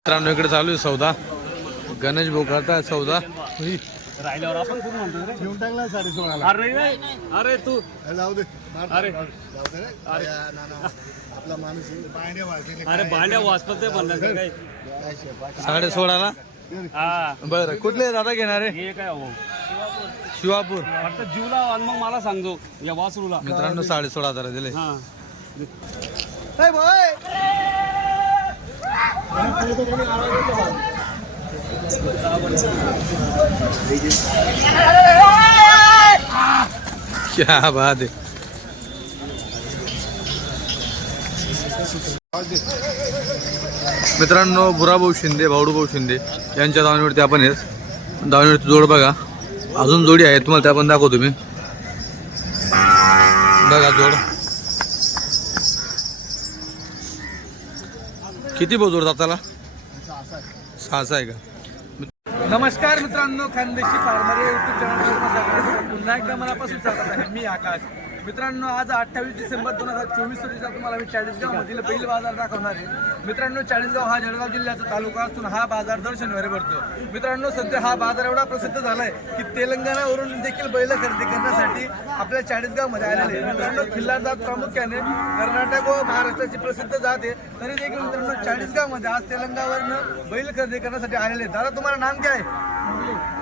मित्रांनो इकडे चालू आहे सौदा. गणेश भाऊ करताय सौदा. राहिल्यावर आपण कोण म्हणतो घेऊन टाकला साडे सोळाला. अरे नाही अरे तू. जाऊ दे. अरे. जाऊ दे. रे. ना, ना. आपला माणूस आहे. बाहेर वाजले अरे वाचपत ते म्हणलं काय? काय शेपाट. साडे सोळाला? हा. बरं कुठले दादा घेणारे? हे काय हो? शिवापूर. फक्त जीवला आणि मग मला सांगतो या वासरूला. मित्रांनो साडे सोळा हजार दिले. हा. ए, बोय. कोणी तो कोणी आवाज येतो बा. क्या बात है। मित्रांनो बुराभाऊ शिंदे भाऊडूभाऊ शिंदे यांच्या दावणीवरती आपण येस दावणीवरती जोड बघा. अजून जोडी आहे तुम्हाला त्या पण दाखवतो मी. बघा जोड. किती भाऊ जाताला सहा सहा आहे का? नमस्कार मित्रांनो खानदेशी फार्मर युट्यूब चॅनल पुन्हा एकदा मनापासून चालत आहे. मी आकाश. मित्रांनो आज अठ्ठावीस डिसेंबर दोन हजार चोवीस रोजीचा तुम्हाला मी चाळीसगावमधील बैल बाजार दाखवणार आहे. मित्रांनो चाळीसगाव हा जळगाव जिल्ह्याचा तालुका असून हा बाजार दर शनिवारी भरतो. मित्रांनो सध्या हा बाजार एवढा प्रसिद्ध झालाय की तेलंगणावरून देखील बैल खरेदी करण्यासाठी आपल्या चाळीसगावमध्ये आलेले आहे. मित्रांनो खिल्लार जात प्रामुख्याने कर्नाटक व महाराष्ट्राची प्रसिद्ध जात आहे. तरी देखील मित्रांनो चाळीसगावमध्ये आज तेलंगावरनं बैल खरेदी करण्यासाठी आलेले आहेत. दादा तुम्हाला नाम काय आहे?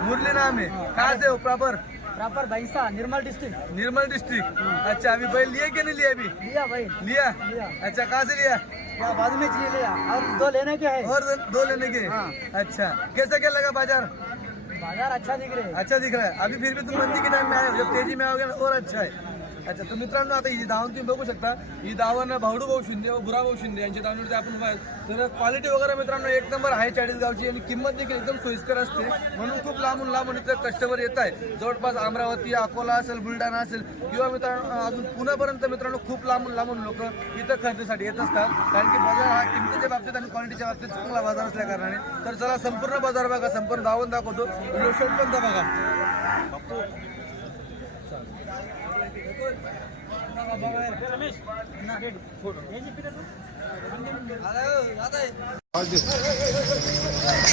मुरली नाम आहे. काय से प्रॉपर? प्रॉपर भैंसा निर्मल डिस्ट्रिक्ट निर्मल डिस्ट्रिक्ट अच्छा अभी भाई लिए कि नहीं लिए अभी? लिया भाई। लिया? लिया। अच्छा कहाँ से लिया? या बाद में चीज़ लिया। और दो लेने के है। और दो लेने के? हाँ। अच्छा कैसे क्या लगा बाज़ार? बाज़ार अच्छा दिख रहा है। अच्छा दिख रहा है। अभी फिर भी तुम मंदी के टाइम में आए जब तेज़ी में आओगे और अच्छा है। अच्छा तर मित्रांनो आता ही धावण तुम्ही बघू शकता. ही धावण भाऊडू भाऊ शिंदे व गुरा भाऊ शिंदे यांच्या धावणीवरती आपण उभा तर क्वालिटी वगैरे मित्रांनो एक नंबर आहे चाळीस गावची आणि किंमत देखील एकदम सोयीस्कर असते. म्हणून खूप लांबून लांबून इथं कस्टमर येत आहे जवळपास अमरावती अकोला असेल बुलढाणा असेल किंवा मित्रांनो अजून पुण्यापर्यंत मित्रांनो खूप लांबून लांबून लोक इथं खरेदीसाठी येत असतात. कारण की बाजार हा किमतीच्या बाबतीत आणि क्वालिटीच्या बाबतीत चांगला बाजार असल्या कारणाने. तर चला संपूर्ण बाजार बघा संपूर्ण धावून दाखवतो. लोशन पण बघा.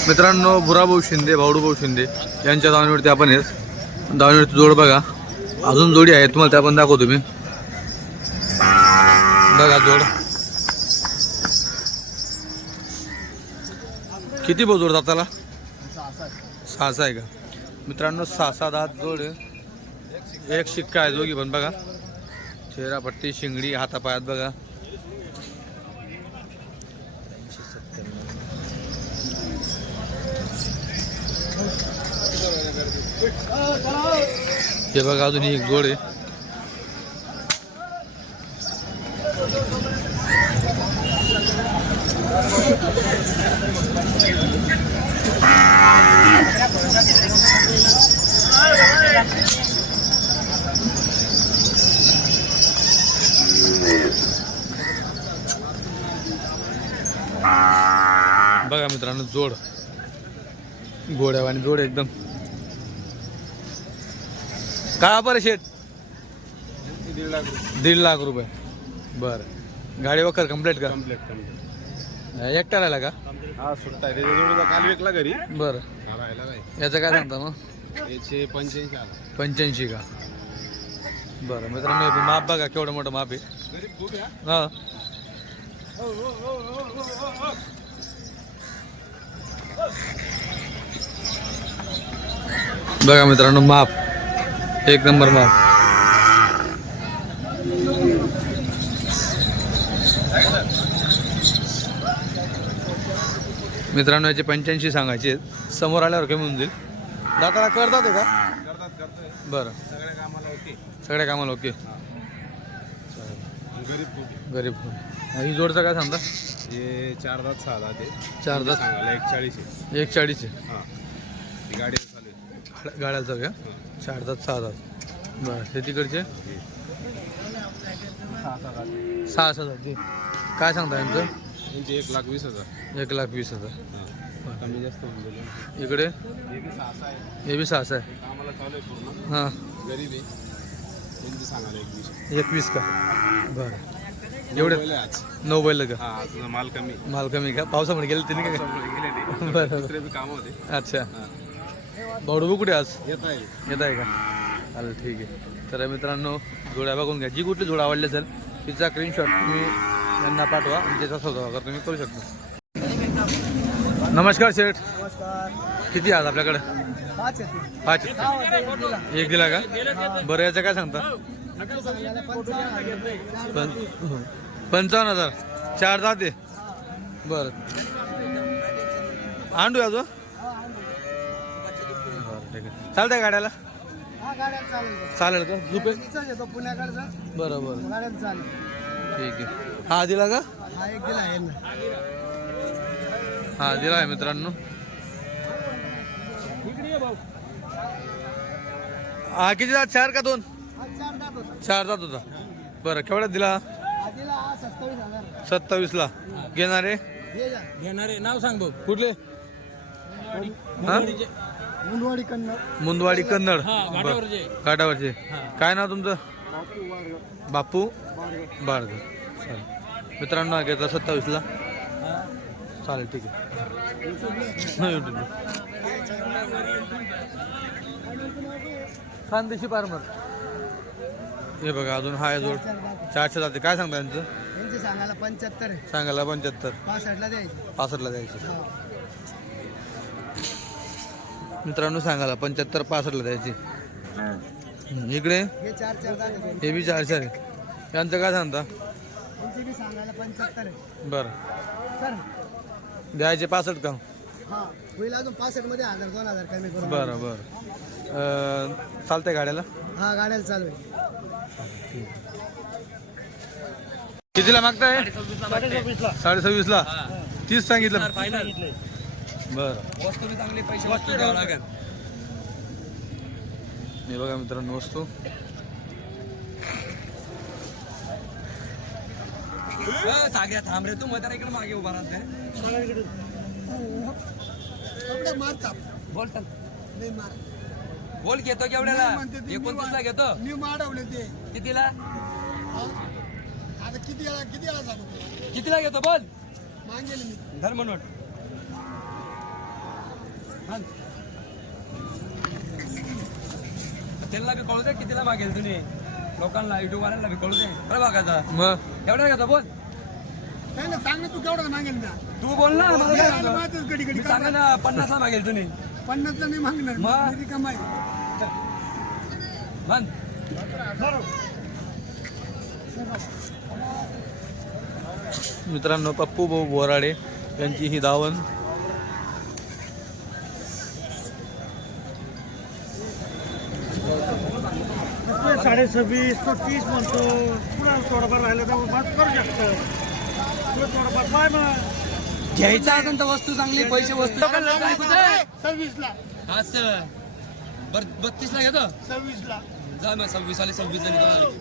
मित्रांनो भुराभाऊ शिंदे भाऊडूभाऊ शिंदे यांच्या दावणीवरती आपण येस दावणीवरती जोड बघा. अजून जोडी आहे तुम्हाला त्या पण दाखवतो मी. बघा जोड. किती भाऊ जोड जाताला सहा सहा आहे का? मित्रांनो सहा सात आठ जोड आहे. एक शिक्का आहे दोघी पण बघा. शेरापट्टी शिंगडी हातापायात बघा. हे बघा अजून एक जोड आहे. बघा मित्रांनो जोड. गोड्यावानी जोड एकदम. काय बरं शेट दीड लाख रुपये. बरं. गाडी वखर कंप्लीट का? कंप्लीट कंप्लीट एकटा राहिला का? हा सुट्टा आहे. त्याच्या जोडीचा काल विकला घरी. बरं. हा राहिला याचं काय सांगता मग? याचे पंच्याऐंशी आला. पंच्याऐंशी का? बरं मित्रांनो हे माप बघा केवढं मोठं माप आहे. गरीब खूप आहे हा. बघा मित्रांनो माप. एक नंबर माप. मित्रांनो याचे पंच्याऐंशी सांगायचे आहेत. समोर आल्यावर कमी होऊन जाईल दाताला करतात का? करतात करतोय. बरं. सगळ्या कामाला ओके. सगळ्या कामाला ओके. गरीब आहे. गरीब ही जोडचं काय सांगता? हे चार दात सहा दात आहे चार दस सांगायला एक चाळीस आहे. एक चाळीस आहे. हा. ही गाडी चालू आहे गाड्या- गाड्याचं का हा. चार दात सहा दात बरं ते तिकडचे? सहा सहा दात सहा सहा दात ते काय सांगता यांचं? यांचे एक लाख वीस हजार. एक लाख वीस हजार. हा. कमी जास्त होऊन गेले. इकडे? हे बी सहा आहे. हे बी सहा सहा आहे. कामाला चालू आहे पूर्ण. हां. गरीब आहे. त्यांची सांगायला एक वीस. एकवीस का? बरं. एवढे? आज. नऊ बैल का? हा आज माल कमी. माल कमी का? पावसामुळे गेले तिने का गेले नाही. बरं दुसरे बी काम होते. अच्छा. भाऊ कुठे आज? येत आहे. येत आहे का? चालेल ठीक आहे. तर मित्रांनो जोड्या बघून घ्या. जी कुठली जोड आवडली असेल तिचा स्क्रीनशॉट तुम्ही यांना पाठवा आणि त्याचा सौदा वगैरे तुम्ही करू शकता. नमस्कार शेठ. किती आहात आपल्याकडे? पाच एक दिला. का? बरं याचं काय सांगता? पंचावन्न हजार. चार दहा ते बरं आणू अजून? चालतंय गाड्याला? हा गाड्या चालेल चालेल का? झुपे तिचाच येतो पुण्याकडचा. बरं बरं गाड्यात चालेल. ठीक आहे. हा दिला का? हा एक दिला आहे ना. हा दिला आहे मित्रांनो. हा किती जात चार का दोन? चार दात होता. चार जात होता. बरं केवढ्यात दिला? दिला सत्तावीस सत्तावीसला. घेणारे? हे घेणारे नाव सांग भाऊ. कुठले? मुंडवाडी कन्नड. मुंदवाडी कन्नड. घाटावरचे. काय नाव तुमचं? बापू बाळग चालेल मित्रांनो घेतला सत्तावीसला. चालेल ठीक आहे. हा, YouTube ला. खानदेशी पारमर हे बघा अजून हाय जोड. चारशे जाते. काय सांगता यांचं? यांचे सांगायला पंच्याहत्तर सांगायला पंच्याहत्तर. पासष्टला द्यायचे. पासष्टला द्यायचे. मित्रांनो सांगायला पंच्याहत्तर पासष्टला द्यायची. इकडे? हे चार चार हे बी चारशे आहे. यांचं काय सांगता? बरं. द्यायचे पासष्ट का? हा होईल अजून पासष्टमध्ये हजार दोन हजार कमी करून. बरं बरं. अं, चालतंय गाड्याला? हा गाड्याला चालू आहे. कितीला मागताय? साडे सव्वीस ला तीस सांगितलं. बरं. वस्तू चांगली पैसे वस्तू द्यावं लागेल. हे बघा मित्रांनो वस्तू. साग्या थांब रे तू मग इकडे मागे उभा राहते बोल चल. बोल घेतो केवढ्याला? एकोणतीसला घेतो? मी माडवले ते. कितीला? आता किती किती कितीला घेतो? बोल. मागेल मी. धर्म नोट त्यांना बी कळू दे कितीला मागेल तुम्ही लोकांना युट्यूब वाल्यांना बी कळू दे. बरं बघायचा मग? एवढा घेतो बोल? नाही ना सांग ना तू केवढं मागेल ना. तू बोल ना मला काय सांगतो? माहितीच गडी गडी मी सांगा ना पन्नासला मागेल तुम्ही पन्नासला नाही मागणार मग? किती कमाई बंद. मित्रांनो पप्पू भाऊ बोराडे यांची ही दावण साडे सव्वीस तो तीस म्हणतो. पुन्हा थोडंफार राहिलं तर बात करू शकतं. तुला थोडंफार पाय मग घ्यायचा असेल तर वस्तू चांगली पैसे वस्तू सव्वीस ला असं बर बत्तीस ला घेतो? सव्वीस ला जा मग सव्वीस आले सव्वीस ला घेतो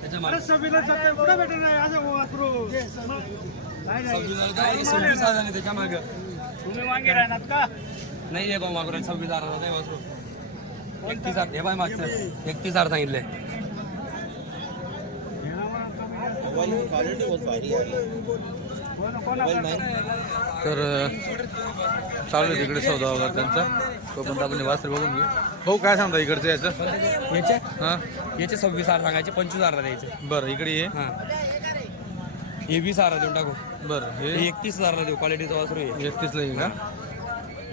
त्याच्यामागे. जाते कुठं भेटत नाही आज वापरू नाही नाही. सव्वीस आले तर सव्वीस हजार त्याच्यामागे. तुम्ही वांगे राहणार का? नाही हे बा मागून सव्वीस हजार नाही वासरू एकतीस हजार हे बाय मागचं. एकतीस हजार सांगितले. तर अं, चालू आहे तिकडे सौदा वगैरे त्यांचा. तोपर्यंत आपण वास्त्र बघून घेऊ. भाऊ काय सांगता इकडचं याचं? याचे? हां? याचे सव्वीस हजार सांगायचे पंचवीस हजार द्यायचे. बरं इकडे ये. हा. हे वीस हजार देऊन टाकू. बरं हे हे एकतीस हजार देऊ क्वालिटीचा वासरू आहे. एकतीसला येईल का?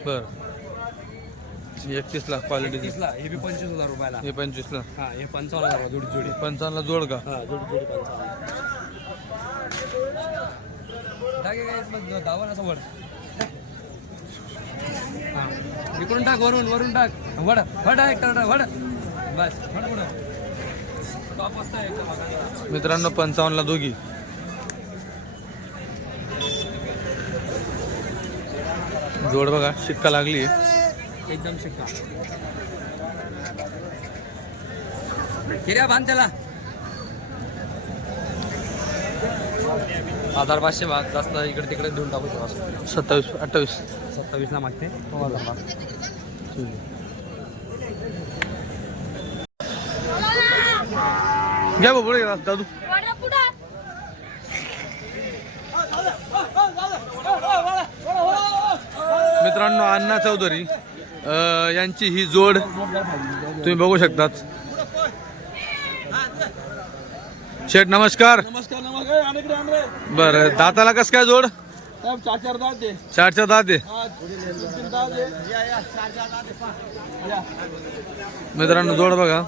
बरं. एकतीसला क्वालिटी तीसला हे बी पंचवीस हजार रुपयाला. हे पंचवीसला. हा हे पंचावन्न हजार जोडी जोडी. पंचावन्नला जोड का? हा जोडी जोडी पंचावन्न. असं वड. इकडून टाक वरून वरून टाक. वड वड एक तर वड. बस. मित्रांनो पंचावन्नला दोघी. जोड बघा शिक्का लागली. एकदम शिक्का. हिऱ्या बांध त्याला. हजार पाचशे भाग जास्त इकडे तिकडे देऊन टाकू तुम्हाला सत्तावीस अठ्ठावीस. सत्तावीसला मागते. तो हजार भाग घ्या पुढे दादू. मित्रांनो अण्णा चौधरी यांची ही जोड तुम्ही बघू शकतात. शेठ नमस्कार. नमस्कार नमस्कार. अनेक राम रे. बरं दाताला कस काय जोड? चार चार दात दे चार चार दात आहे. हा, तीन तीन दात दे या या चार चार दात दे पहा. या. मित्रांनो जोड बघा.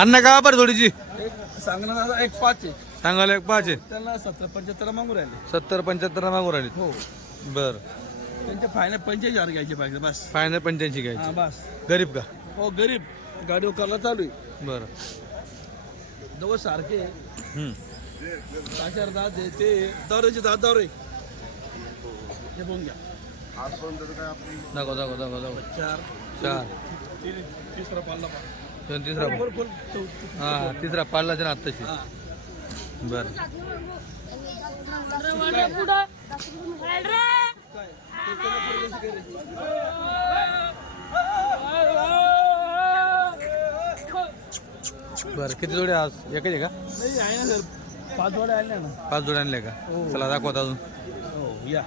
अण्णा का पर जोडीची? एक सांग ना दादा एक पाच आहे. सांगायला एक पाच आहे. त्यांना सत्तर पंच्याहत्तर मागू राहिले. सत्तर पंच्याहत्तर मागून राहिले. हो. बर. त्यांच्या फायनल पंचेचाळीस हजार घ्यायचे पाहिजे बस. फायनल पंच्याऐंशी हा घ्यायची बस. गरीब का? हो गरीब. गाडी उकारला चालू आहे. बर. जवळ सारखे. हम्म. दात आहे ते दरचे दात दर आहे. हे बघून घ्या. दाखव दाखव दाखव दाखव. चार. चार. तीन तिसरा पाल्ला पहा. दोन तिसरा हा तिसरा पाडला ना आत्ताशी हा. बर. बर किती जोडे आज? एकच आहे का? नाही आहे ना सर. पाच जोड्या आल्या ना. पाच जोडे आणले का? चला दाखवत अजून. हो या.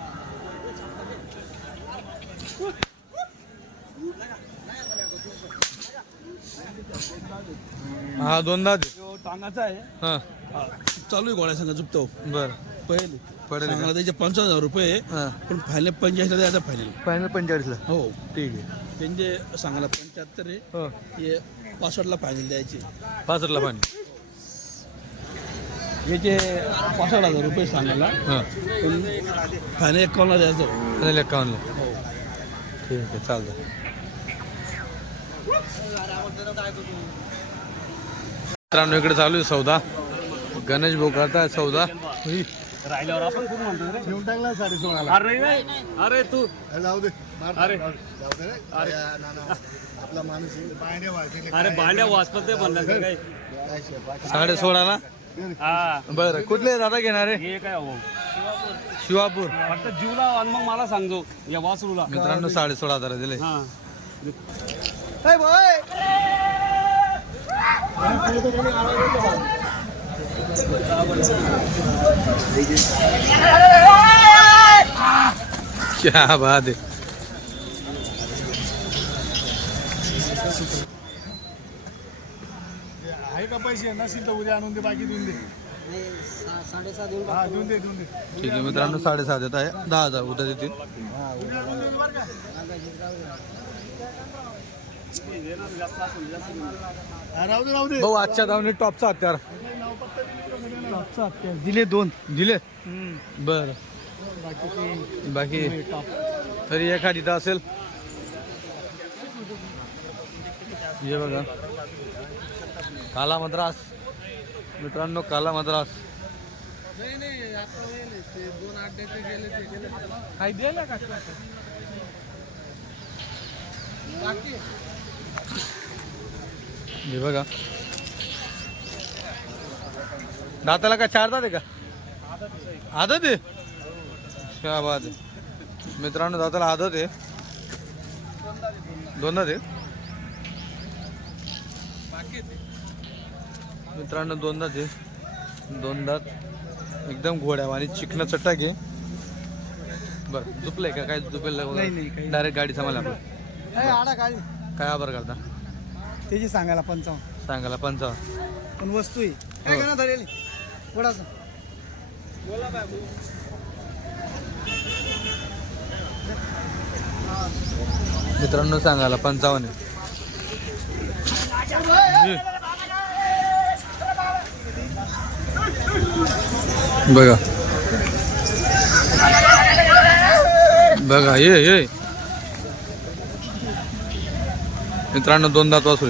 हा दोनदा दे. तो टांगाचा आहे. हा हा, चालू आहे गोळ्या संघ झुपतो बर. पहिले पडेल का? सांगायला त्याचे पंचावन्न हजार रुपये हा. पण फायनल पंच्याऐंशी द्यायचा फायनल फायनल पंचेचाळीसला हो. ठीक आहे. त्यांचे सांगायला पंच्याहत्तर आहे. हो. हे पासष्टला फायनल द्यायचे. पासष्टला पाणी याचे पासष्ट हजार रुपये सांगायला हा. पण फायनल एकावन्नला द्यायचं. फायनल एकावन्नला. हो. ठीक आहे चालतं मित्रांनो इकडे चालू आहे सौदा. गणेश भाऊ करताय सौदा. हुई. घेऊन टाकला साडे सोळाला. अरे तू. जाऊ दे. मार अरे. जाऊ दे रे. अरे. नाना आपला माणूस आहे. बांड्या वाजले अरे भांड्या वाचपत ते म्हणलं काय? काय शेपाक. साडे सोळाला? हा. बरं कुठले दादा घेणारे हे काय हो? शिवापूर. फक्त जीवला आणि मग मला सांगतो या वासरूला. मित्रांनो साडे सोळा हजार दिले. हा. क्या बात आहे आहे का पैसे? नसेल तर उद्या आणून दे बाकी देऊन दे. हा देऊन दे देऊन दे. ठीक आहे मित्रांनो साडेसहा देत आहे. दहा हजार उद्या देतील. हा, राहू दे राहू दे. भाऊ आजच्या धावणे टॉपचा हत्यार. दिले दोन. दिले? बर. बाकी? तरी एखादी तर असेल. हे बघा. काला मद्रास. मित्रांनो काला मद्रास. हे बघा. दाताला का चार दात आहे का? आदत आहे? आहे. मित्रांनो दाताला आदत आहे. दोन दात आहे. मित्रांनो दोन दात आहे. दोन दात. एकदम घोड्या आणि चिकन चटाक आहे. बरं झुपलंय का? काय झुपेल डायरेक्ट गाडी आपण काढ. काय आभार करता? त्याची सांगायला पंचावन्न. सांगायला पंचावन्न. पण वस्तू आहे. काय घेणार धरेल मित्रांनो सांगायला पंचावन्न आहे. बघा. बघा ये ये. मित्रांनो दोनदा दात वासू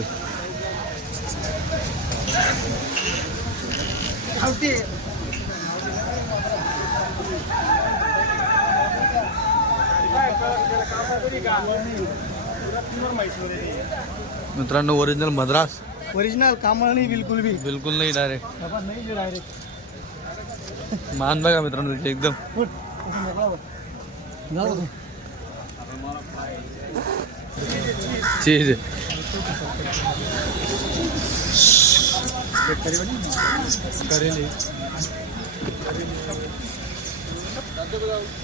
आहे. मित्रांनो ओरिजिनल मद्रास. ओरिजिनल कामळ नाही बिलकुल बी. बिलकुल नाही डायरेक्ट नाही डायरेक्ट मान बघा मित्रांनो एकदम. चीज.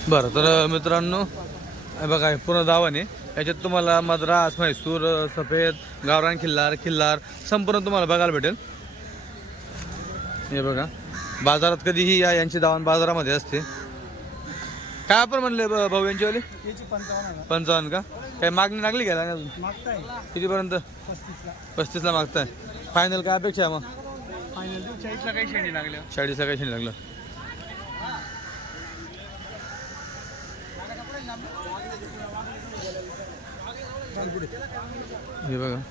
बरं तर मित्रांनो हे बघा पूर्ण दावाने याच्यात तुम्हाला मद्रास म्हैसूर सफेद गावरान खिल्लार खिल्लार संपूर्ण तुम्हाला बघायला भेटेल. हे बघा बाजारात कधीही या यांची दावण बाजारामध्ये असते. काय आपण म्हणले भाऊ याची पंचावन्न पंचावन्न का? काय मागणी लागली मागताय. कितीपर्यंत? पस्तीसला. मागताय. फायनल काय अपेक्षा आहे मग? फायनल चाळीसला काही शेंडी लागल्या. चाळीसला काही शिल्लक लागलं हे बघा.